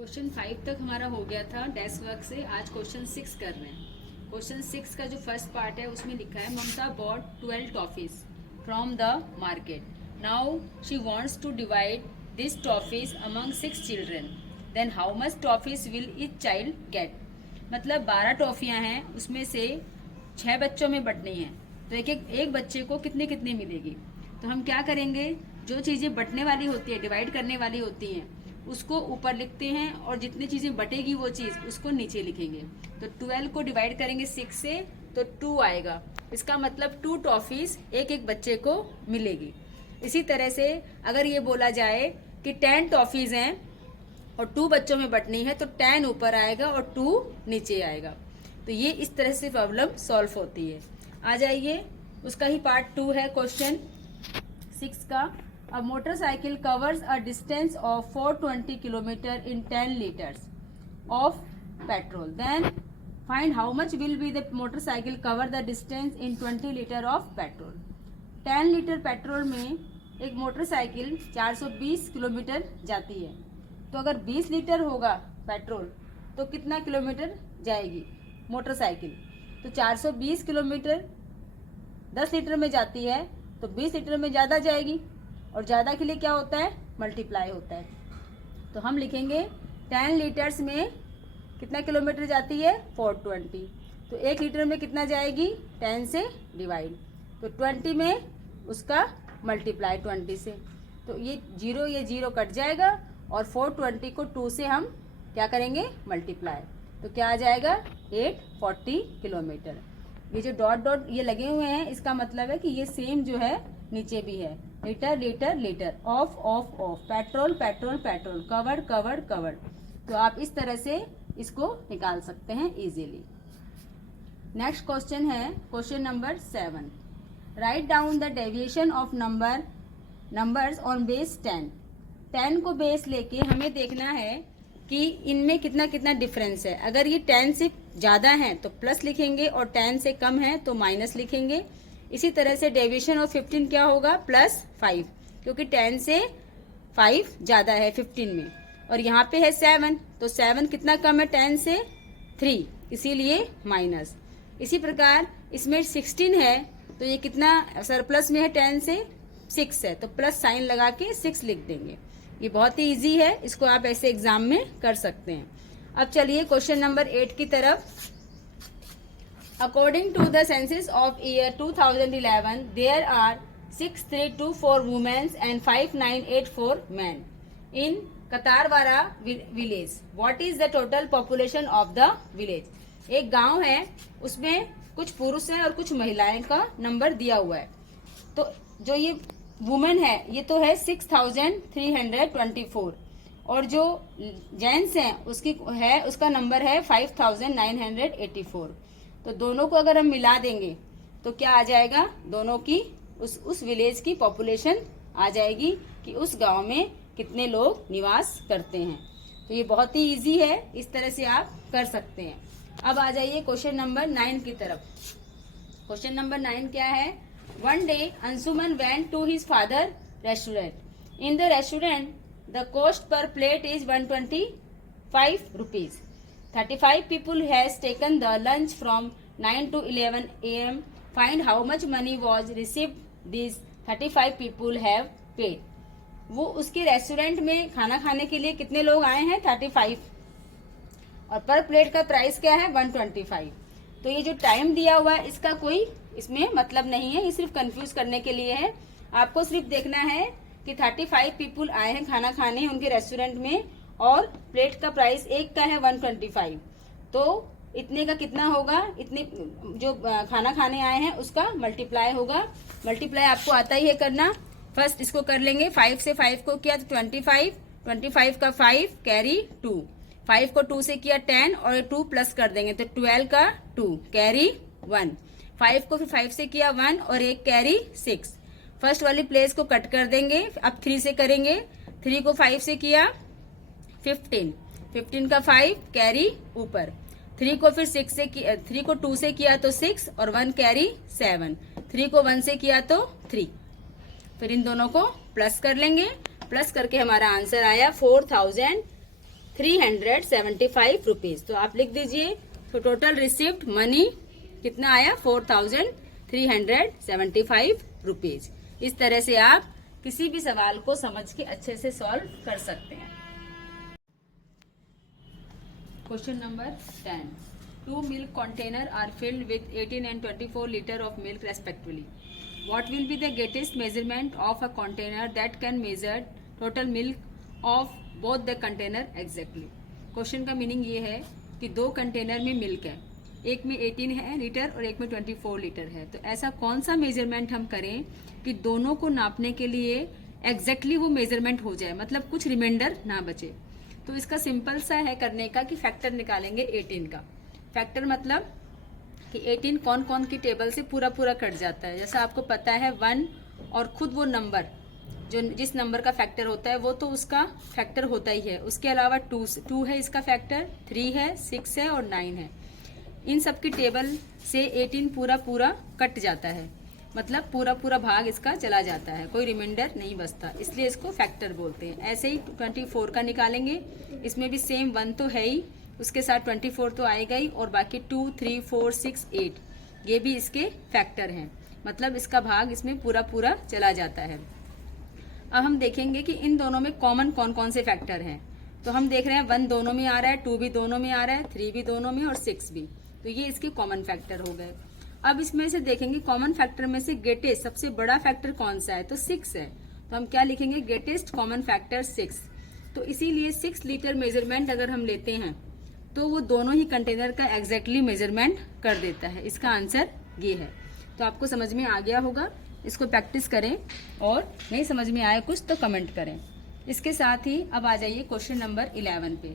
Question 5 तक हमारा हो गया था डेस्क वर्क से। आज क्वेश्चन 6 कर रहे हैं। क्वेश्चन 6 का जो फर्स्ट पार्ट है उसमें लिखा है Mamta bought 12 toffees from the market. Now she wants to divide this toffees among 6 children, then how much toffees will each child get. मतलब 12 टॉफियां हैं, उसमें से 6 बच्चों में बंटनी है, तो एक बच्चे को कितने कितने मिलेगी। तो हम क्या करेंगे, जो चीजें बंटने वाली होती है, डिवाइड करने वाली होती हैं, उसको ऊपर लिखते हैं और जितनी चीजें बटेगी वो चीज उसको नीचे लिखेंगे। तो 12 को डिवाइड करेंगे 6 से तो 2 आएगा। इसका मतलब 2 टॉफीज एक एक बच्चे को मिलेगी। इसी तरह से अगर ये बोला जाए कि 10 टॉफीज हैं और 2 बच्चों में बंटनी है, तो 10 ऊपर आएगा और 2 नीचे आएगा। तो ये इस तरह से प्रॉब्लम सॉल्व होती है। आ जाइए, उसका ही पार्ट 2 है क्वेश्चन 6 का। A motorcycle covers a distance of 420 km in 10 liters of petrol. Then find how much will be the motorcycle cover the distance in 20 liter of petrol. 10 litre petrol में एक motorcycle 420 kilometre जाती है। तो अगर 20 litre होगा petrol तो कितना kilometre जाएगी मोटरसाइकिल। तो 420 किलोमीटर 10 लीटर में जाती है तो 20 लीटर में ज़्यादा जाएगी, और ज़्यादा के लिए क्या होता है, मल्टीप्लाई होता है। तो हम लिखेंगे 10 लीटर्स में कितना किलोमीटर जाती है, 420। तो 1 लीटर में कितना जाएगी, 10 से डिवाइड, तो 20 में उसका मल्टीप्लाई 20 से। तो ये 0 कट जाएगा और 420 को 2 से हम क्या करेंगे, मल्टीप्लाई। तो क्या आ जाएगा, 840 किलोमीटर। ये जो डॉट डॉट ये लगे हुए हैं, इसका मतलब है कि ये सेम जो है नीचे भी है। Litre litre litre, of of of, petrol petrol petrol, covered covered covered. तो आप इस तरह से इसको निकाल सकते हैं इजीली। नेक्स्ट क्वेश्चन है question number 7। Write down the deviation of numbers on base 10। 10 को बेस लेके हमें देखना है कि इनमें कितना कितना डिफरेंस है। अगर ये 10 से ज्यादा है तो प्लस लिखेंगे और 10 से कम है तो माइनस लिखेंगे। इसी तरह से डेविएशन ऑफ 15 क्या होगा, +5, क्योंकि 10 से 5 ज्यादा है 15 में। और यहाँ पे है 7, तो 7 कितना कम है 10 से, 3, इसीलिए माइनस। इसी प्रकार इसमें 16 है तो ये कितना सरप्लस में है, 10 से 6 है, तो प्लस साइन लगा के 6 लिख देंगे। ये बहुत ही इजी है, इसको आप ऐसे एग्जाम में कर सकते हैं। अब चलिए क्वेश्चन नंबर 8 की तरफ। According to the census of year 2011, there are 6324 women and 5984 men in Katarwara village. What is the total population of the village? एक गांव है, उसमें कुछ पुरुष हैं और कुछ महिलाएं का नंबर दिया हुआ है। तो जो ये वुमेन है ये तो है 6324, और जो जेंट्स हैं उसका नंबर है 5984। तो दोनों को अगर हम मिला देंगे तो क्या आ जाएगा, दोनों की उस विलेज की पॉपुलेशन आ जाएगी कि उस गांव में कितने लोग निवास करते हैं। तो ये बहुत ही इजी है, इस तरह से आप कर सकते हैं। अब आ जाइए क्वेश्चन नंबर 9 की तरफ। क्वेश्चन नंबर 9 क्या है। One day Anshuman went to his father restaurant. In the restaurant the cost per plate is 125 rupees. 35 people has taken the lunch from 9 to 11 a.m. Find how much money was received these 35 people have paid. वो उसके restaurant में खाना खाने के लिए कितने लोग आए हैं, 35, और पर प्लेट का प्राइस क्या है, 125। तो ये जो टाइम दिया हुआ है इसका कोई इसमें मतलब नहीं है, ये सिर्फ कंफ्यूज करने के लिए है। आपको सिर्फ देखना है कि 35 पीपुल आए हैं खाना खाने उनके रेस्टोरेंट में, और प्लेट का प्राइस एक का है 125। तो इतने का कितना होगा, इतने जो खाना खाने आए हैं उसका मल्टीप्लाई होगा। मल्टीप्लाई आपको आता ही है करना। फर्स्ट इसको कर लेंगे, 5 से 5 को किया तो 25, 25 का 5 कैरी 2, 5 को 2 से किया 10 और 2 प्लस कर देंगे तो 12 का 2 कैरी 1, 5 को फिर 5 से किया 1 और 1 कैरी 6। फर्स्ट वाली प्लेस को कट कर देंगे। अब 3 से करेंगे, 3 को 5 से किया 15, 15 का 5 कैरी ऊपर, 3 को फिर 6 से किया, 3 को 2 से किया तो 6 और 1 कैरी 7, 3 को 1 से किया तो 3। फिर इन दोनों को प्लस कर लेंगे, प्लस करके हमारा आंसर आया 4000 375 रुपीज। तो आप लिख दीजिए, तो टोटल रिसिप्ट मनी कितना आया 4375 रुपीज। इस तरह से आप किसी भी सवाल को समझ के अच्छे से सॉल्व कर सकते हैं। Question number 10, 2 milk container are filled with 18 and 24 liter of milk respectively. What will be the greatest measurement of a container that can measure total milk of both the container exactly? Question का meaning ये है कि 2 container में milk है, एक में 18 है litre और एक में 24 लीटर है। तो ऐसा कौन सा मेजरमेंट हम करें कि दोनों को नापने के लिए एग्जैक्टली वो मेजरमेंट हो जाए, मतलब कुछ रिमाइंडर ना बचे। तो इसका सिंपल सा है करने का कि फैक्टर निकालेंगे 18 का। फैक्टर मतलब कि 18 कौन कौन की टेबल से पूरा पूरा कट जाता है। जैसा आपको पता है 1 और खुद वो नंबर जो जिस नंबर का फैक्टर होता है वो तो उसका फैक्टर होता ही है। उसके अलावा 2 है इसका फैक्टर, 3 है, 6 है और 9 है। इन सब की टेबल से 18 पूरा पूरा कट जाता है, मतलब पूरा पूरा भाग इसका चला जाता है, कोई रिमाइंडर नहीं बचता, इसलिए इसको फैक्टर बोलते हैं। ऐसे ही 24 का निकालेंगे, इसमें भी सेम 1 तो है ही, उसके साथ 24 तो आएगा ही, और बाकी 2, 3, 4, 6, 8 ये भी इसके फैक्टर हैं, मतलब इसका भाग इसमें पूरा पूरा चला जाता है। अब हम देखेंगे कि इन दोनों में कॉमन कौन कौन से फैक्टर हैं। तो हम देख रहे हैं 1 दोनों में आ रहा है, 2 भी दोनों में आ रहा है, 3 भी दोनों में और 6 भी। तो ये इसके कॉमन फैक्टर हो गए। अब इसमें से देखेंगे कॉमन फैक्टर में से ग्रेटेस्ट सबसे बड़ा फैक्टर कौन सा है, तो 6 है। तो हम क्या लिखेंगे, ग्रेटेस्ट कॉमन फैक्टर 6। तो इसीलिए 6 लीटर मेजरमेंट अगर हम लेते हैं तो वो दोनों ही कंटेनर का एग्जैक्टली मेजरमेंट कर देता है। इसका आंसर ये है। तो आपको समझ में आ गया होगा, इसको प्रैक्टिस करें और नहीं समझ में आया कुछ तो कमेंट करें। इसके साथ ही अब आ जाइए क्वेश्चन नंबर 11 पे।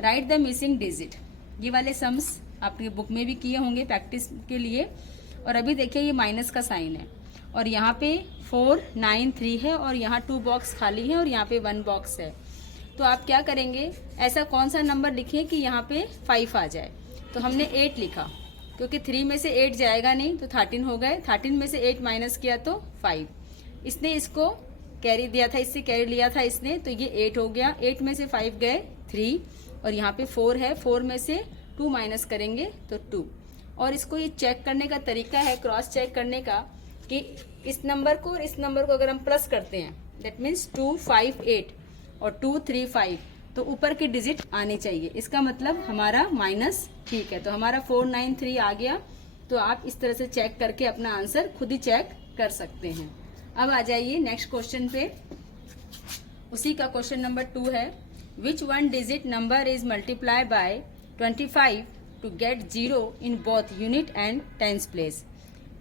Right the missing digit. ये वाले सम्स आपकी बुक में भी किए होंगे प्रैक्टिस के लिए। और अभी देखिए ये माइनस का साइन है और यहाँ पे 4, 9, 3 है और यहाँ 2 बॉक्स खाली है और यहाँ पे 1 बॉक्स है। तो आप क्या करेंगे, ऐसा कौन सा नंबर लिखिए कि यहाँ पे 5 आ जाए। तो हमने 8 लिखा क्योंकि 3 में से 8 जाएगा नहीं, तो 13 हो गए। 13 में से 8 माइनस किया तो 5। इसने इसको कैरी दिया था, इससे कैरी लिया था इसने, तो ये 8 हो गया। 8 में से 5 गए 3 और यहाँ पे 4 है, 4 में से 2 माइनस करेंगे तो 2। और इसको ये चेक करने का तरीका है, क्रॉस चेक करने का, कि इस नंबर को और इस नंबर को अगर हम प्लस करते हैं, दैट मीन्स 2, 5, 8 और 2, 3, 5, तो ऊपर की डिजिट आनी चाहिए। इसका मतलब हमारा माइनस ठीक है। तो हमारा 4, 9, 3 आ गया। तो आप इस तरह से चेक करके अपना आंसर खुद ही चेक कर सकते हैं। अब आ जाइए नेक्स्ट क्वेश्चन पे। उसी का क्वेश्चन नंबर 2 है, विच 1 digit number is multiply by 25 to get 0 in both unit and tens place।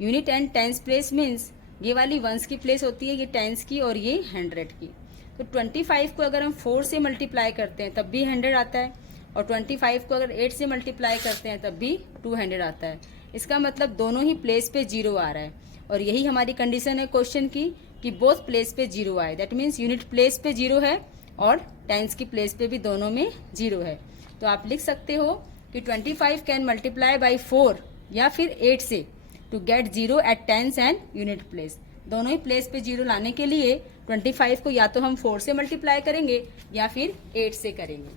Unit and tens place means ये वाली वंस की प्लेस होती है, ये टेंस की और ये 100 की। तो 25 को अगर हम 4 से मल्टीप्लाई करते हैं तब भी 100 आता है, और 25 को अगर 8 से मल्टीप्लाई करते हैं तब भी 200 आता है। इसका मतलब दोनों ही प्लेस पे 0 आ रहा है, और यही हमारी कंडीशन है क्वेश्चन की कि बोथ प्लेस पे 0 आए। दैट मीन्स यूनिट प्लेस पे 0 है और टेंस की प्लेस पे भी दोनों में 0 है। तो आप लिख सकते हो कि 25 कैन मल्टीप्लाई बाई 4 या फिर 8 से to get 0 eight tens and unit place. दोनों ही प्लेस पे 0 लाने के लिए 25 को या तो हम 4 से मल्टीप्लाई करेंगे या फिर 8 से करेंगे।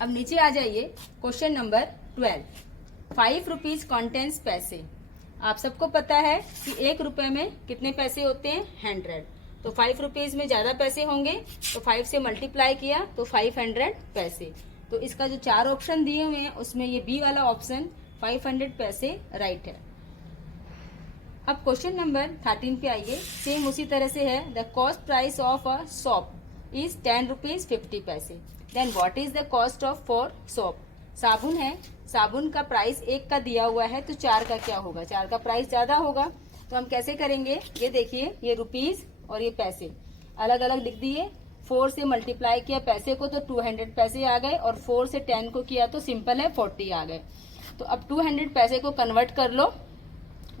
अब नीचे आ जाइए क्वेश्चन नंबर 12। 5 रुपीज कॉन्टेंस पैसे। आप सबको पता है कि 1 रुपए में कितने पैसे होते हैं, 100। तो 5 रुपीज में ज्यादा पैसे होंगे, तो 5 से मल्टीप्लाई किया तो 500 पैसे। तो इसका जो 4 ऑप्शन दिए हुए हैं उसमें ये बी वाला ऑप्शन 500 पैसे राइट है। अब क्वेश्चन नंबर 13 पे आइए। सेम उसी तरह से है। The cost price of a soap is 10 rupees 50 paise. Then what is the cost of four soap. साबुन है, साबुन का प्राइस 1 का दिया हुआ है, तो 4 का क्या होगा, 4 का प्राइस ज्यादा होगा। तो हम कैसे करेंगे, ये देखिए ये रुपीज और ये पैसे अलग अलग लिख दिए। 4 से मल्टीप्लाई किया पैसे को तो 200 पैसे आ गए, और 4 से 10 को किया तो सिंपल है 40 आ गए। तो अब 200 पैसे को कन्वर्ट कर लो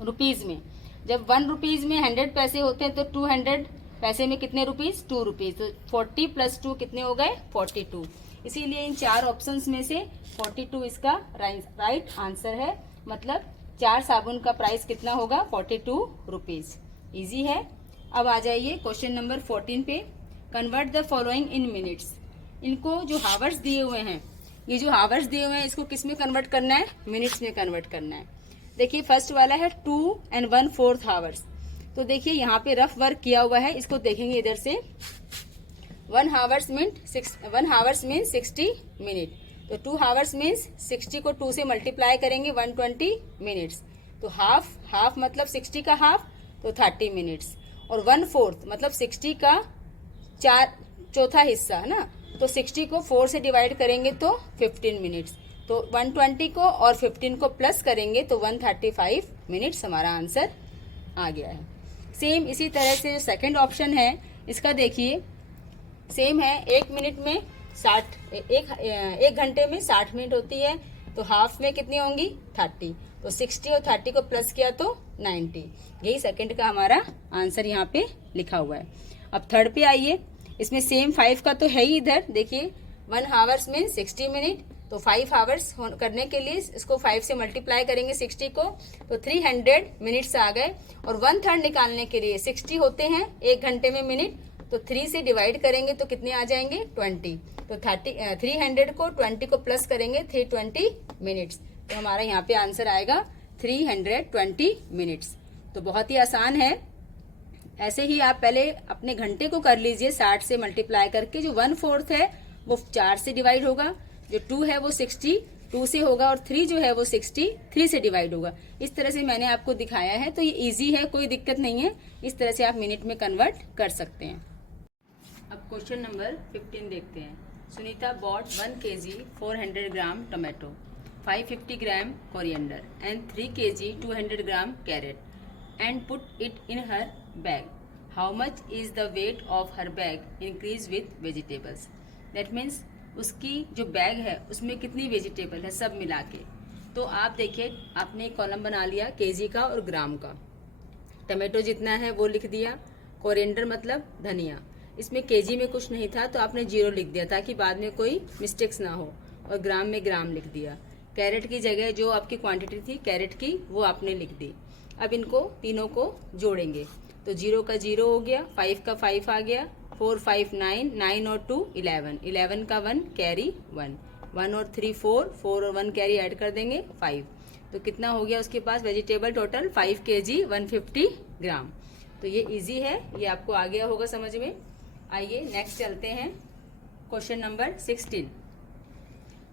रुपीज में। जब 1 रुपीज में 100 पैसे होते हैं तो 200 पैसे में कितने रुपीज, 2 रुपीज। तो 40 + 2 कितने हो गए, 42। इसीलिए इन 4 ऑप्शंस में से 42 इसका राइट आंसर है। मतलब 4 साबुन का प्राइस कितना होगा, 42 रुपीज। इजी है। अब आ जाइए क्वेश्चन नंबर 14 पे। Convert the following in minutes. इनको जो हावर्स दिए हुए हैं, ये जो हावर्स दिए हुए हैं इसको किस में कन्वर्ट करना है, मिनट्स में कन्वर्ट करना है। देखिए फर्स्ट वाला है 2 and 1/4 हावर्स। तो देखिए यहाँ पे रफ वर्क किया हुआ है, इसको देखेंगे इधर से। 1 हावर्स मीन 60 मिनट। तो 2 हावर्स मीन्स 60 को 2 से मल्टीप्लाई करेंगे 120 मिनट्स। तो हाफ मतलब 60 का हाफ तो 30 मिनट्स, और 1/4 मतलब 60 का चौथा हिस्सा है ना, तो 60 को 4 से डिवाइड करेंगे तो 15 मिनट्स। तो 120 को और 15 को प्लस करेंगे तो 135 मिनट्स हमारा आंसर आ गया है। सेम इसी तरह से जो सेकंड ऑप्शन है इसका देखिए, सेम है। एक घंटे में 60 मिनट होती है, तो हाफ में कितनी होंगी 30। तो 60 और 30 को प्लस किया तो 90। यही सेकंड का हमारा आंसर यहाँ पे लिखा हुआ है। अब थर्ड पे आइए, इसमें सेम 5 का तो है ही इधर। देखिए 1 हावर्स मीन 60 मिनट, तो 5 हावर्स करने के लिए इसको 5 से मल्टीप्लाई करेंगे 60 को, तो 300 मिनट्स आ गए। और 1/3 निकालने के लिए 60 होते हैं एक घंटे में मिनट, तो 3 से डिवाइड करेंगे तो कितने आ जाएंगे 20। तो 300 को 20 को प्लस करेंगे 320 मिनट्स। तो हमारा यहाँ पे आंसर आएगा 320 मिनट्स। तो बहुत ही आसान है। ऐसे ही आप पहले अपने घंटे को कर लीजिए 60 से मल्टीप्लाई करके। जो 1/4 है वो 4 से डिवाइड होगा, जो 2 है वो 62 से होगा, और 3 जो है वो 63 से डिवाइड होगा। इस तरह से मैंने आपको दिखाया है, तो ये इजी है, कोई दिक्कत नहीं है। इस तरह से आप मिनट में कन्वर्ट कर सकते हैं। अब क्वेश्चन नंबर 15 देखते हैं। Sunita bought 1 kg 400 gram tomato, 550 gram coriander and 3 kg 200 gram carrot and put it in her bag. How much is the weight of her bag increase with vegetables? That means उसकी जो bag है उसमें कितनी vegetable है सब मिला के। तो आप देखिए, आपने एक कॉलम बना लिया केजी का और ग्राम का। टमाटो जितना है वो लिख दिया, कोरिएंडर मतलब धनिया, इसमें केजी में कुछ नहीं था तो आपने 0 लिख दिया ताकि बाद में कोई मिस्टेक्स ना हो, और ग्राम में ग्राम लिख दिया। कैरेट की जगह जो आपकी क्वांटिटी थी कैरेट की वो आपने लिख दी। अब इनको तीनों को जोड़ेंगे तो 0 का 0 हो गया, 5 का 5 आ गया, 4 5 9, 9 और 2 11, 11 का 1 कैरी 1, 1 और 3 4, 4 और 1 कैरी ऐड कर देंगे 5। तो कितना हो गया उसके पास वेजिटेबल टोटल 5 kg 150 ग्राम। तो ये इजी है, ये आपको आ गया होगा समझ में। आइए नेक्स्ट चलते हैं। Question number 16।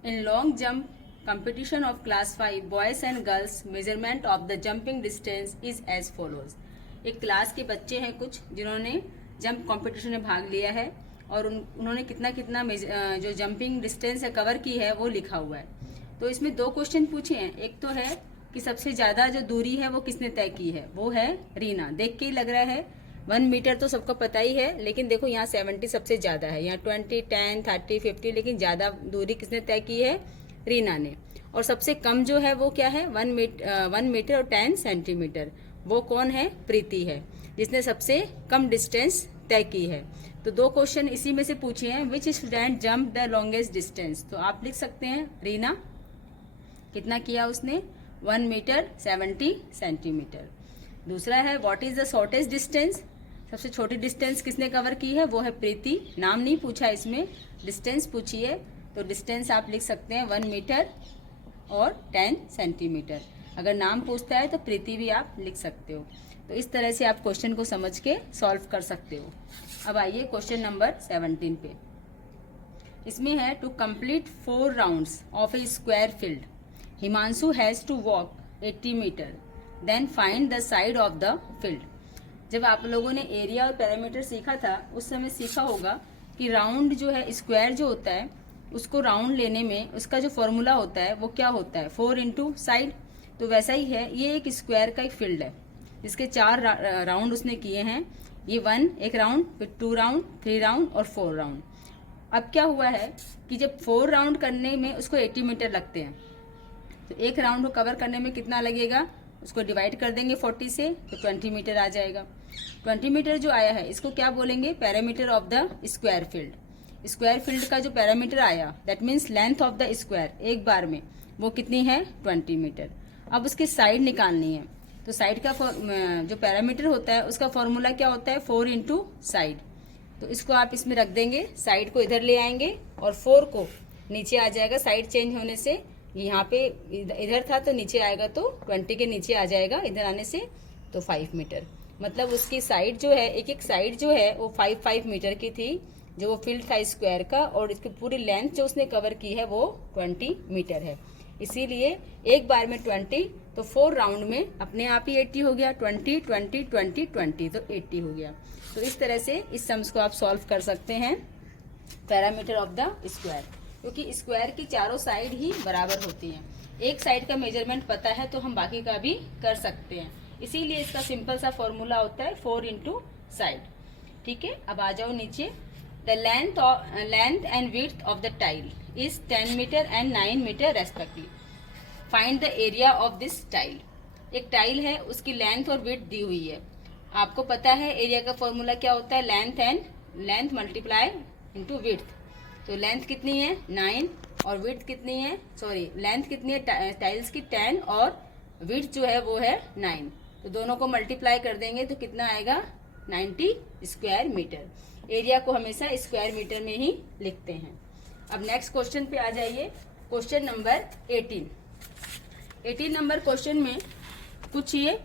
In long jump competition of class 5 boys and girls measurement of the jumping distance is as follows। एक क्लास के बच्चे हैं कुछ जिन्होंने जंप कंपटीशन में भाग लिया है, और उन्होंने कितना कितना जो जंपिंग डिस्टेंस है कवर की है वो लिखा हुआ है। तो इसमें 2 क्वेश्चन पूछे हैं। एक तो है कि सबसे ज्यादा जो दूरी है वो किसने तय की है, वो है रीना। देख के ही लग रहा है 1 मीटर तो सबको पता ही है, लेकिन देखो यहाँ 70 सबसे ज्यादा है, यहाँ 20 10 30 50, लेकिन ज्यादा दूरी किसने तय की है, रीना ने। और सबसे कम जो है वो क्या है 1 मीटर और 10 सेंटीमीटर, वो कौन है, प्रीति है, जिसने सबसे कम डिस्टेंस तय की है। तो 2 क्वेश्चन इसी में से पूछे हैं। Which student jump the longest distance, तो आप लिख सकते हैं रीना। कितना किया उसने 1 मीटर 70 सेंटीमीटर। दूसरा है what is the shortest distance, सबसे छोटी डिस्टेंस किसने कवर की है, वो है प्रीति। नाम नहीं पूछा इसमें, डिस्टेंस पूछी है, तो डिस्टेंस आप लिख सकते हैं 1 मीटर और 10 सेंटीमीटर। अगर नाम पूछता है तो प्रीति भी आप लिख सकते हो। तो इस तरह से आप क्वेश्चन को समझ के सॉल्व कर सकते हो। अब आइए क्वेश्चन नंबर 17 पे। इसमें है to complete 4 rounds of a square field Himanshu has to walk 80 metre, then find the side of the field. जब आप लोगों ने एरिया और पैरामीटर सीखा था उस समय सीखा होगा कि राउंड जो है, स्क्वायर जो होता है उसको राउंड लेने में उसका जो फॉर्मूला होता है वो क्या होता है, 4 इंटू साइड। तो वैसा ही है, ये एक स्क्वायर का एक फील्ड है जिसके 4 राउंड उसने किए हैं। ये 1 एक राउंड, फिर 2 राउंड, 3 राउंड और 4 राउंड। अब क्या हुआ है कि जब 4 राउंड करने में उसको 80 मीटर लगते हैं, तो एक राउंड को कवर करने में कितना लगेगा, उसको डिवाइड कर देंगे 40 से, तो 20 मीटर आ जाएगा। 20 मीटर जो आया है इसको क्या बोलेंगे, parameter of the square field. Square field का जो पैरामीटर आया that means length of the square एक बार में, वो कितनी है 20 मीटर। अब उसकी साइड निकालनी है, तो साइड का जो पैरामीटर होता है उसका फॉर्मूला क्या होता है 4 इंटू साइड। तो इसको आप इसमें रख देंगे, साइड को इधर ले आएंगे और 4 को नीचे आ जाएगा। साइड चेंज होने से यहाँ पे इधर था तो नीचे आएगा, तो 20 के नीचे आ जाएगा, इधर आने से तो 5 मीटर। मतलब उसकी साइड जो है, एक एक साइड जो है वो 5 मीटर की थी, जो वो फील्ड था स्क्वायर का, और इसकी पूरी लेंथ जो उसने कवर की है वो 20 मीटर है। इसीलिए एक बार में 20, तो 4 राउंड में अपने आप ही 80 हो गया। 20 20 20 20 तो 80 हो गया। तो इस तरह से इस सम्स को आप सॉल्व कर सकते हैं, पैरामीटर ऑफ द स्क्वायर, क्योंकि स्क्वायर की चारों साइड ही बराबर होती हैं। एक साइड का मेजरमेंट पता है तो हम बाकी का भी कर सकते हैं, इसीलिए इसका सिंपल सा फॉर्मूला होता है 4 इंटू साइड। ठीक है, अब आ जाओ नीचे। The length and width of the tile is 10 metre and 9 metre respectively. Find the area of this tile. एक टाइल है, उसकी लेंथ और विड्थ दी हुई है। आपको पता है एरिया का फॉर्मूला क्या होता है, लेंथ मल्टीप्लाई इंटू विड्थ। तो लेंथ कितनी है 9 और विड्थ कितनी है, सॉरी लेंथ कितनी है टाइल्स की 10 और विड्थ जो है वो है 9। तो दोनों को मल्टीप्लाई कर देंगे तो कितना आएगा 90 स्क्वायर मीटर। एरिया को हमेशा स्क्वायर मीटर में ही लिखते हैं। अब नेक्स्ट क्वेश्चन पे आ जाइए, क्वेश्चन नंबर 18 नंबर क्वेश्चन में कुछ ये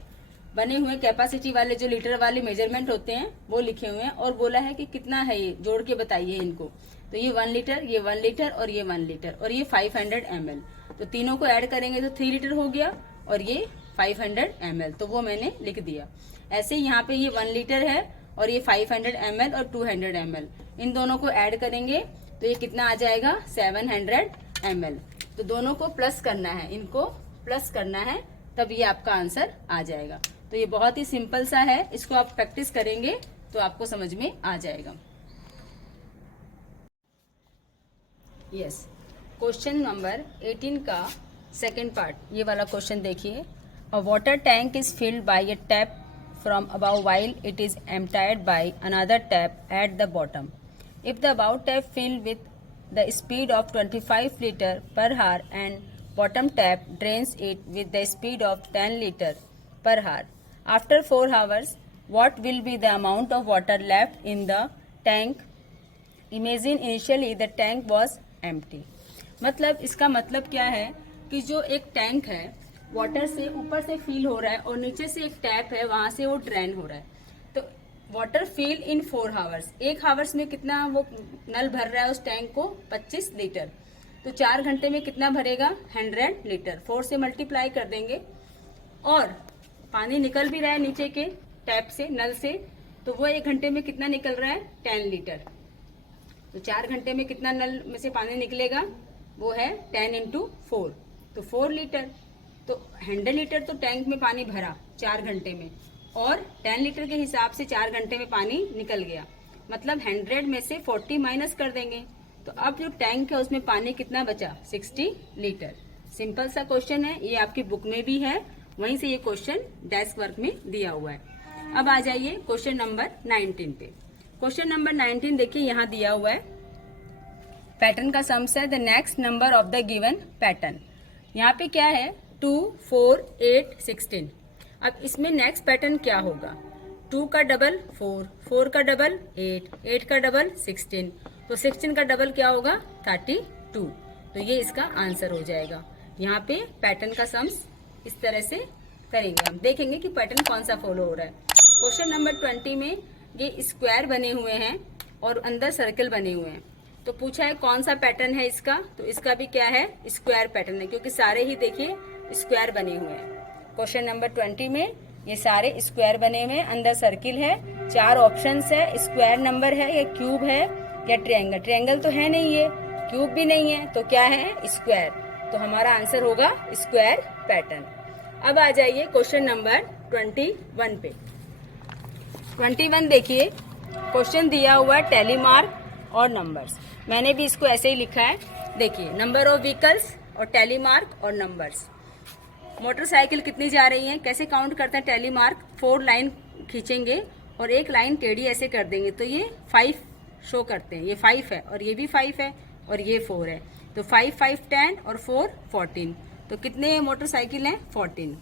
बने हुए कैपेसिटी वाले जो लीटर वाले मेजरमेंट होते हैं वो लिखे हुए हैं, और बोला है कि कितना है ये, जोड़ के बताइए इनको। तो ये 1 लीटर, ये 1 लीटर और ये 1 लीटर और ये 500 ml। तो तीनों को ऐड करेंगे तो 3 लीटर हो गया, और ये 500 ml, तो वो मैंने लिख दिया। ऐसे यहाँ पे ये 1 लीटर है और ये 500 ml और 200 ml, इन दोनों को ऐड करेंगे तो ये कितना आ जाएगा 700 ml। तो दोनों को प्लस करना है, इनको प्लस करना है, तब ये आपका आंसर आ जाएगा। तो ये बहुत ही सिंपल सा है, इसको आप प्रैक्टिस करेंगे तो आपको समझ में आ जाएगा। यस, क्वेश्चन नंबर 18 का सेकेंड पार्ट, ये वाला क्वेश्चन देखिए। A water tank is filled by a tap from above while it is emptied by another tap at the bottom. If the above tap filled with the speed of 25 litre per hour and bottom tap drains it with the speed of 10 liter per hour. After 4 hours, what will be the amount of water left in the tank? Imagine initially the tank was empty. मतलब इसका मतलब क्या है कि जो एक tank है water से ऊपर से फिल हो रहा है और नीचे से एक टैप है वहां से वो ड्रेन हो रहा है। तो water fill in 4 hours, 1 hours में कितना वो नल भर रहा है उस टैंक को 25 लीटर। तो 4 घंटे में कितना भरेगा 100 लीटर। 4 से मल्टीप्लाई कर देंगे, और पानी निकल भी रहा है नीचे के टैप से, नल से, तो वो 1 घंटे में कितना निकल रहा है 10 लीटर। तो 4 घंटे में कितना नल में से पानी निकलेगा, वो है 10 इंटू 4, तो 4 लीटर। तो 100 लीटर तो टैंक में पानी भरा 4 घंटे में, और 10 लीटर के हिसाब से 4 घंटे में पानी निकल गया। मतलब 100 में से 40 माइनस कर देंगे, तो अब जो टैंक है उसमें पानी कितना बचा 60 लीटर। सिंपल सा क्वेश्चन है, ये आपकी बुक में भी है, वहीं से ये क्वेश्चन डेस्क वर्क में दिया हुआ है। अब आ जाइए क्वेश्चन नंबर 19 पे। क्वेश्चन नंबर 19 देखिए यहाँ दिया हुआ है, पैटर्न का सम्स है the next number of the given pattern. यहाँ पे क्या है 2 4 8 16। अब इसमें नेक्स्ट पैटर्न क्या होगा, 2 का डबल 4, 4 का डबल 8, 8 का डबल 16, तो 16 का डबल क्या होगा 32। तो ये इसका आंसर हो जाएगा। यहाँ पे पैटर्न का सम्स इस तरह से करेंगे, हम देखेंगे कि पैटर्न कौन सा फॉलो हो रहा है। क्वेश्चन नंबर 20 में ये स्क्वायर बने हुए हैं और अंदर सर्कल बने हुए हैं। तो पूछा है कौन सा पैटर्न है इसका, तो इसका भी क्या है स्क्वायर पैटर्न है, क्योंकि सारे ही देखिए स्क्वायर बने हुए हैं। क्वेश्चन नंबर 20 में ये सारे स्क्वायर बने हुए हैं, अंदर सर्किल है, 4 ऑप्शंस है, स्क्वायर नंबर है या क्यूब है या ट्रायंगल। ट्रायंगल तो है नहीं, ये क्यूब भी नहीं है, तो क्या है स्क्वायर। तो हमारा आंसर होगा स्क्वायर पैटर्न। अब आ जाइए क्वेश्चन नंबर 21 पे। 21 देखिए, क्वेश्चन दिया हुआ है टैली मार्क और नंबर्स। मैंने भी इसको ऐसे ही लिखा है, देखिए नंबर ऑफ व्हीकल्स और टैली मार्क और नंबर्स। मोटरसाइकिल कितनी जा रही है, कैसे काउंट करते हैं टैली मार्क, 4 लाइन खींचेंगे और एक लाइन टेढ़ी ऐसे कर देंगे तो ये 5 शो करते हैं, ये 5 है और ये भी 5 है और ये 4 है, तो 5 5 10 और 4 14। तो कितने मोटरसाइकिल हैं 14।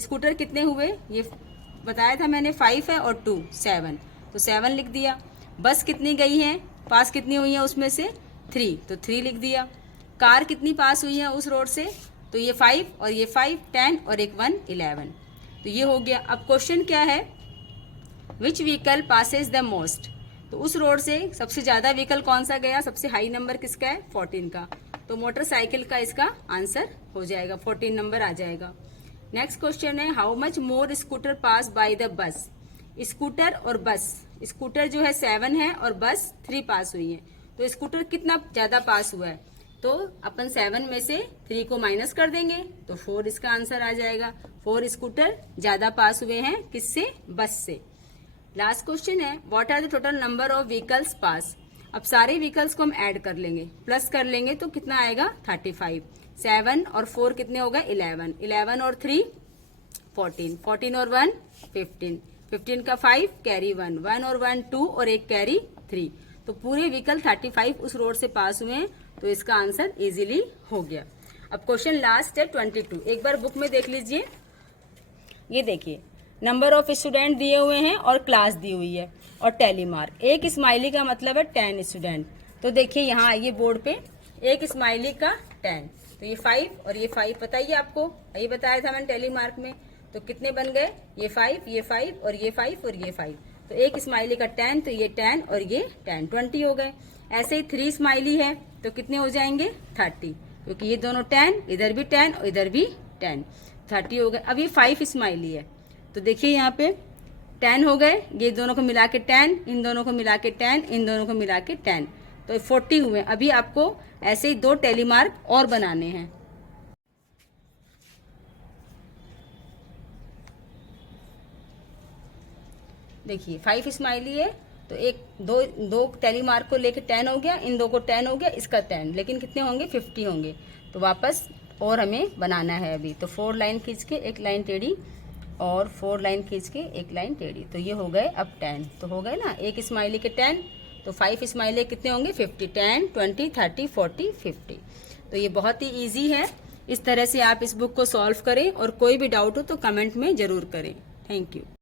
स्कूटर कितने हुए, ये बताया था मैंने 5 है और 2 7, तो 7 लिख दिया। बस कितनी गई है, पास कितनी हुई है उसमें से 3, तो 3 लिख दिया। कार कितनी पास हुई है उस रोड से, तो ये 5 और ये 5, 10 और एक 1, 11। तो ये हो गया। अब क्वेश्चन क्या है, विच व्हीकल पासेज द मोस्ट, तो उस रोड से सबसे ज्यादा व्हीकल कौन सा गया, सबसे हाई नंबर किसका है, 14 का, तो मोटरसाइकिल का इसका आंसर हो जाएगा, 14 नंबर आ जाएगा। नेक्स्ट क्वेश्चन है, how much more scooter pass by the bus, scooter और बस, स्कूटर जो है 7 है और बस 3 पास हुई है, तो स्कूटर कितना ज्यादा पास हुआ है, तो अपन 7 में से 3 को माइनस कर देंगे, तो 4 इसका आंसर आ जाएगा। 4 स्कूटर ज्यादा पास हुए हैं किससे, बस से। लास्ट क्वेश्चन है, what are the total number of vehicles pass, अब सारे व्हीकल्स को हम ऐड कर लेंगे, प्लस कर लेंगे तो कितना आएगा 35, 7 और 4 कितने हो गए 11, 11 और 3 14, 14 और 1 15, 15 का 5 कैरी 1, 1 और 1 2 और एक कैरी 3, तो पूरे व्हीकल 35 उस रोड से पास हुए हैं, तो इसका आंसर इजीली हो गया। अब क्वेश्चन लास्ट है 22, एक बार बुक में देख लीजिए, ये देखिए नंबर ऑफ स्टूडेंट दिए हुए हैं और क्लास दी हुई है और टैली मार्क, एक स्माइली का मतलब है 10 स्टूडेंट, तो देखिए यहाँ आइए बोर्ड पे, एक स्माइली का 10, तो ये 5 और ये 5 बताइए आपको, ये बताया था मैंने टैली मार्क में, तो कितने बन गए, ये 5, ये 5 और ये 5 और ये 5, तो एक स्माइली का 10, तो ये 10 और ये 10, 20 हो गए। ऐसे ही 3 स्माइली है तो कितने हो जाएंगे 30, क्योंकि ये दोनों 10, इधर भी 10 और इधर भी 10, 30 हो गए। अब ये 5 स्माइली है, तो देखिए यहाँ पे 10 हो गए, ये दोनों को मिला के 10, इन दोनों को मिला के 10, इन दोनों को मिला के 10, तो 40 हुए। अभी आपको ऐसे ही 2 टैली मार्क और बनाने हैं। देखिए 5 स्माइली है तो एक दो टैली मार्क को लेके 10 हो गया, इन दो को 10 हो गया, इसका 10, लेकिन कितने होंगे 50 होंगे, तो वापस और हमें बनाना है अभी, तो 4 लाइन खींच के एक लाइन टेढ़ी और 4 लाइन खींच के एक लाइन टेढ़ी, तो ये हो गए अब 10, तो हो गए ना एक स्माइली के 10, तो 5 स्माइली कितने होंगे 50, 10 20 30 40 50, तो ये बहुत ही ईजी है। इस तरह से आप इस बुक को सॉल्व करें और कोई भी डाउट हो तो कमेंट में जरूर करें। Thank you.